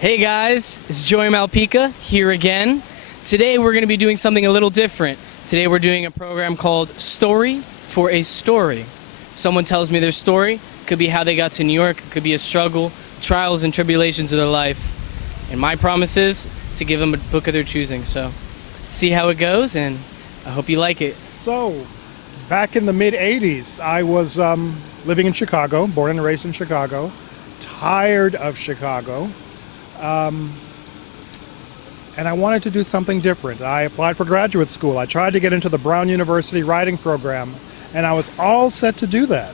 Hey guys, it's Joey Malpica here again. Today we're going to be doing something a little different. Today we're doing a program called Story for a Story. Someone tells me their story. Could be how they got to New York, could be a struggle, trials and tribulations of their life. And my promise is to give them a book of their choosing. So see how it goes, and I hope you like it. So, back in the mid-'80s, I was living in Chicago, born and raised in Chicago, tired of Chicago, and I wanted to do something different. I applied for graduate school. I tried to get into the Brown University writing program, and I was all set to do that.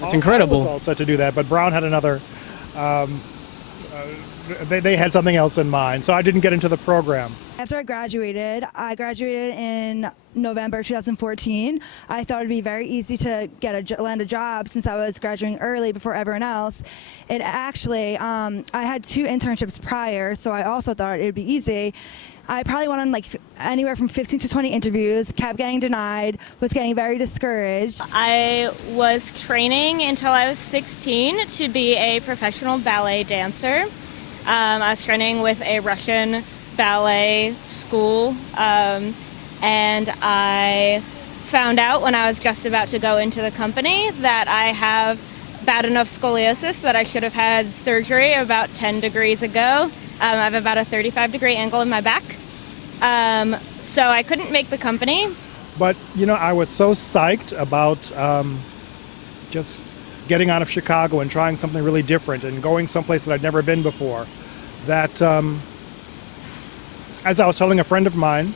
That's incredible. I was all set to do that, but Brown had another, they had something else in mind, so I didn't get into the program. After I graduated in November 2014. I thought it'd be very easy to land a job since I was graduating early before everyone else. It actually, I had 2 internships prior, so I also thought it would be easy. I probably went on like anywhere from 15 to 20 interviews, kept getting denied, was getting very discouraged. I was training until I was 16 to be a professional ballet dancer. I was training with a Russian ballet school, and I found out when I was just about to go into the company that I have bad enough scoliosis that I should have had surgery about 10 degrees ago. I have about a 35-degree angle in my back, so I couldn't make the company. But, you know, I was so psyched about just getting out of Chicago and trying something really different and going someplace that I'd never been before, that as I was telling a friend of mine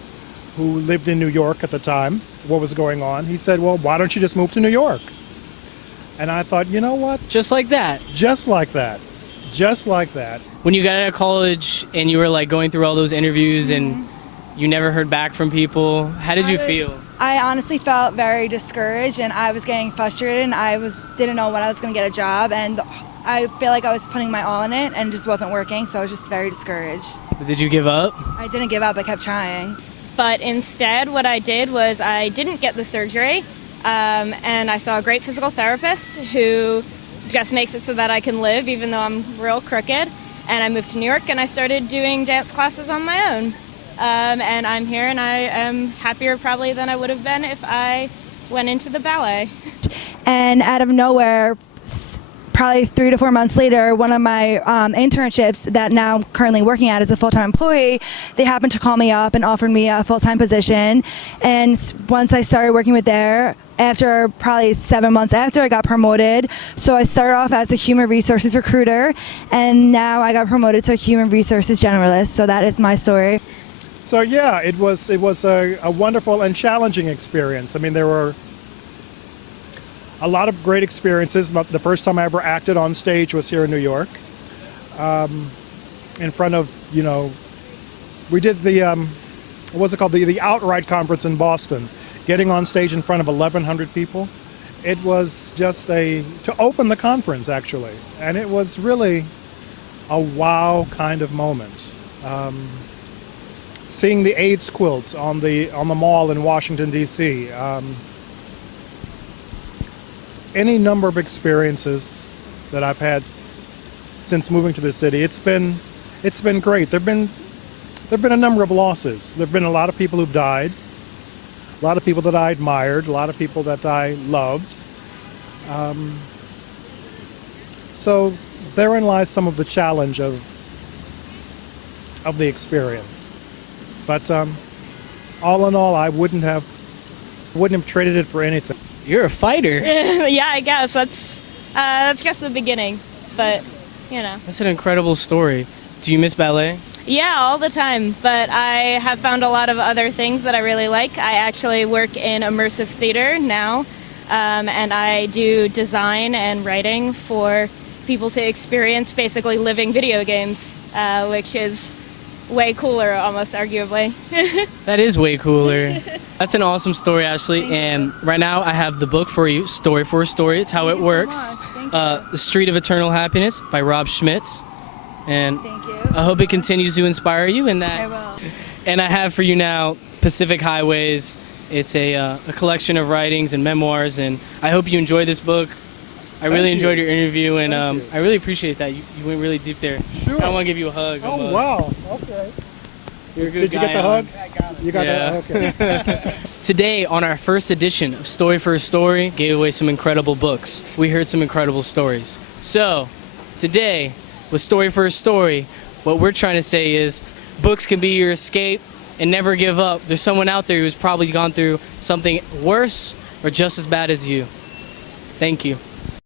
who lived in New York at the time what was going on, he said, well, why don't you just move to New York? And I thought, you know what? Just like that. Just like that. Just like that. When you got out of college and you were like going through all those interviews and you never heard back from people, how did you feel? I honestly felt very discouraged, and I was getting frustrated, and didn't know when I was going to get a job, and I feel like I was putting my all in it and it just wasn't working, so I was just very discouraged. But did you give up? I didn't give up, I kept trying. But instead, what I did was I didn't get the surgery, and I saw a great physical therapist who just makes it so that I can live even though I'm real crooked. And I moved to New York and I started doing dance classes on my own. And I'm here, and I am happier probably than I would have been if I went into the ballet. And out of nowhere, probably 3 to 4 months later, one of my internships that now I'm currently working at as a full-time employee, they happened to call me up and offered me a full-time position. And once I started working with there, after probably 7 months after, I got promoted. So I started off as a human resources recruiter, and now I got promoted to a human resources generalist. So that is my story. So yeah, it was a wonderful and challenging experience. I mean, there were a lot of great experiences. But the first time I ever acted on stage was here in New York, in front of, you know, we did the what's it called, the Outright conference in Boston. Getting on stage in front of 1,100 people, it was just to open the conference actually, and it was really a wow kind of moment. Seeing the AIDS quilt on the mall in Washington D.C. Any number of experiences that I've had since moving to the city. It's been great. There've been a number of losses. There've been a lot of people who've died, a lot of people that I admired, a lot of people that I loved. So therein lies some of the challenge of the experience. But all in all, I wouldn't have traded it for anything. You're a fighter. Yeah, I guess that's just the beginning, but you know. That's an incredible story. Do you miss ballet? Yeah, all the time, but I have found a lot of other things that I really like. I actually work in immersive theater now, and I do design and writing for people to experience basically living video games, which is way cooler, almost arguably. That is way cooler. That's an awesome story, Ashley. And right now I have the book for you, Story for a Story. It's how it works. The Street of Eternal Happiness by Rob Schmitz. And Thank you. I hope it continues to inspire you in that. I will. And I have for you now Pacific Highways. It's a collection of writings and memoirs, and I hope you enjoy this book. I really Thank enjoyed you. your interview, and Thank you. I really appreciate that. You went really deep there. Sure. I want to give you a hug. Oh, almost. wow. Okay. You're a good Did you get guy, the Alan. hug? You got Yeah. that? Okay. Today, on our first edition of Story for a Story, gave away some incredible books. We heard some incredible stories. So, today, with Story for a Story, what we're trying to say is books can be your escape, and never give up. There's someone out there who's probably gone through something worse or just as bad as you. Thank you.